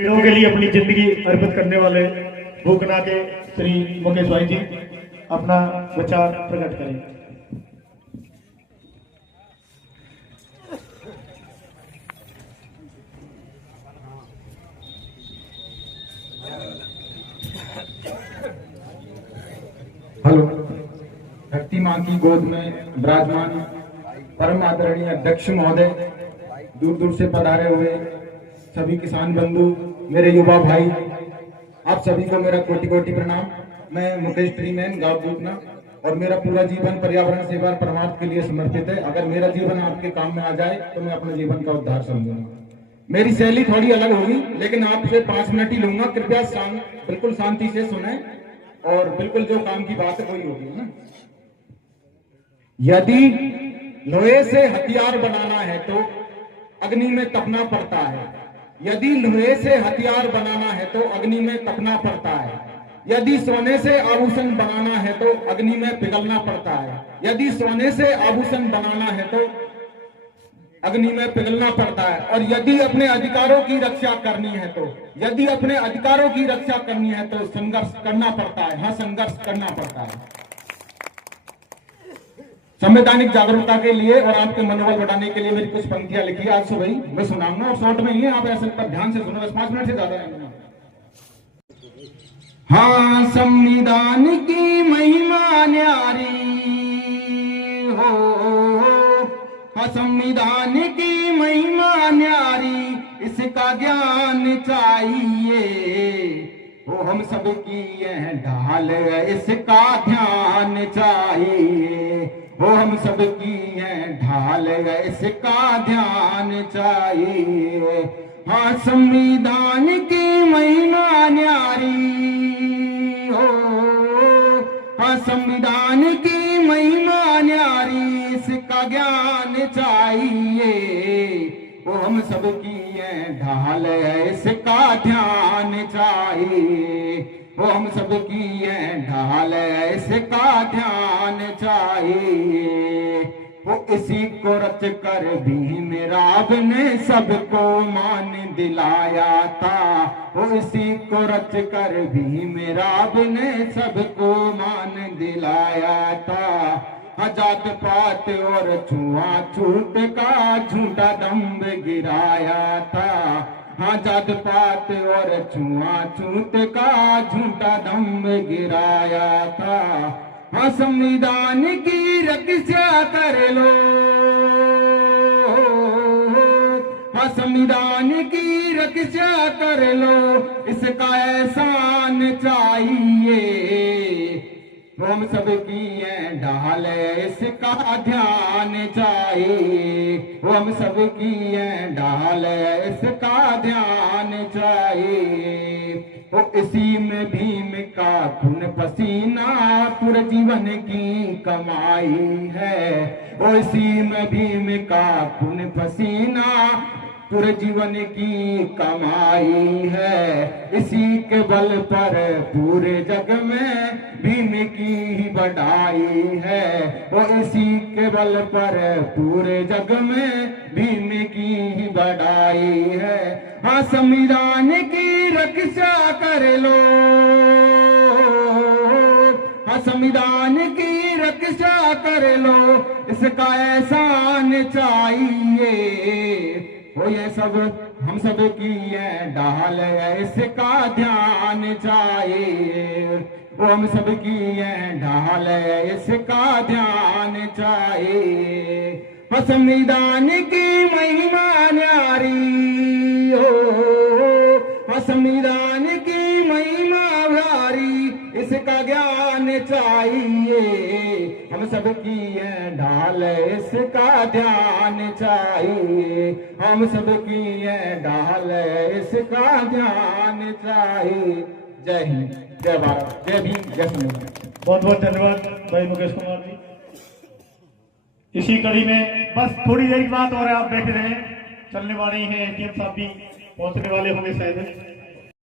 पेड़ों के लिए अपनी जिंदगी अर्पित करने वाले भूकना के श्री मुकेश भाई जी अपना विचार प्रकट करें। हेलो। धरती माँ की गोद में विराजमान परम आदरणीय अध्यक्ष महोदय, दूर दूर से पधारे हुए सभी किसान बंधु, मेरे युवा भाई, आप सभी को मेरा कोटि कोटि प्रणाम। मैं मुकेश ट्रीमैन गांव भूकना और मेरा पूरा जीवन पर्यावरण सेवा और परमार्थ के लिए समर्पित है। अगर मेरा जीवन आपके काम में आ जाए तो मैं अपने जीवन का उद्धार समझूंगा। मेरी शैली थोड़ी अलग होगी, लेकिन आपसे 5 मिनट ही लूंगा। कृपया बिल्कुल शांति से सुने और बिल्कुल जो काम की बात है वही होगी ना। यदि लोहे से हथियार बनाना है तो अग्नि में तपना पड़ता है। यदि लोहे से हथियार बनाना है तो अग्नि में तपना पड़ता है। यदि सोने से आभूषण बनाना है तो अग्नि में पिघलना पड़ता है। यदि सोने से आभूषण बनाना है तो अग्नि में पिघलना पड़ता है। और यदि अपने अधिकारों की रक्षा करनी है तो संघर्ष करना पड़ता है। हाँ, संघर्ष करना पड़ता है। संवैधानिक जागरूकता के लिए और आपके मनोबल बढ़ाने के लिए मेरी कुछ पंक्तियां लिखी आज सुबह ही मैं सुनाऊंगा और शॉर्ट में ही है, आप ऐसे पर ध्यान से सुनो, बस 5 मिनट से ज्यादा नहीं। हाँ, संविधान की महिमा न्यारी हो, हाँ संविधान की महिमा न्यारी, इसका ज्ञान चाहिए वो हम सब की यह ढाल, इसका ध्यान चाहिए वो हम सब की यह ढाल, इसका ध्यान चाहिए। हाँ, संविधान की महिमा न्यारी हो, हाँ संविधान की महिमा न्यारी, इसका ज्ञान चाहिए वो हम सब की यह ढाल, इसका ध्यान चाहिए वो हम सब की यह ढाल, इसका ध्यान चाहिए। वो इसी को रच कर भी मेरा ने सबको मान दिलाया था। वो इसी को रच कर भी मेरा ने सबको मान दिलाया था। जात पात और छुआछूत का झूठा दंभ गिराया था। हाँ, जात पात और छुआछूत का झूठा दंभ गिराया था। हाँ, संविधान की रक्षा कर लो, हाँ संविधान की रक्षा कर लो, इसका एहसान चाहिए वो हम सब की यह ढाल, इसका ध्यान चाहिए वो हम सब की यह ढाल, इसका ध्यान चाहिए। वो इसी में भीम का खून पसीना पूरे जीवन की कमाई है। वो इसी में भीम का खून पसीना पूरे जीवन की कमाई है। इसी के बल पर पूरे जग में भीम की ही बढ़ाई है। वो इसी के बल पर पूरे जग में भीम की ही बढ़ाई है। हाँ, संविधान की रक्षा कर लो, हाँ संविधान की रक्षा कर लो, इसका एहसान चाहिए वो ये सब हम सब की यह ढाल, इसका ध्यान चाहिए वो हम सब की यह ढाल, इसका ध्यान चाहिए। संविधान की महिमा न्यारी हो, संविधान की महिमा भारी, इसका ज्ञान चाहिए हम सब की यह ढाल, इसका ध्यान चाहिए हम सब की यह ढाल, इसका ध्यान चाहिए। जय हिंद, जय भारत, जय भीम, जय संविधान। बहुत बहुत धन्यवाद भाई मुकेश कुमार जी। इसी कड़ी में बस थोड़ी देर की बात और आप बैठे रहे, चलने वाले हैं, एटीएम साहब भी पहुंचने वाले होंगे शायद।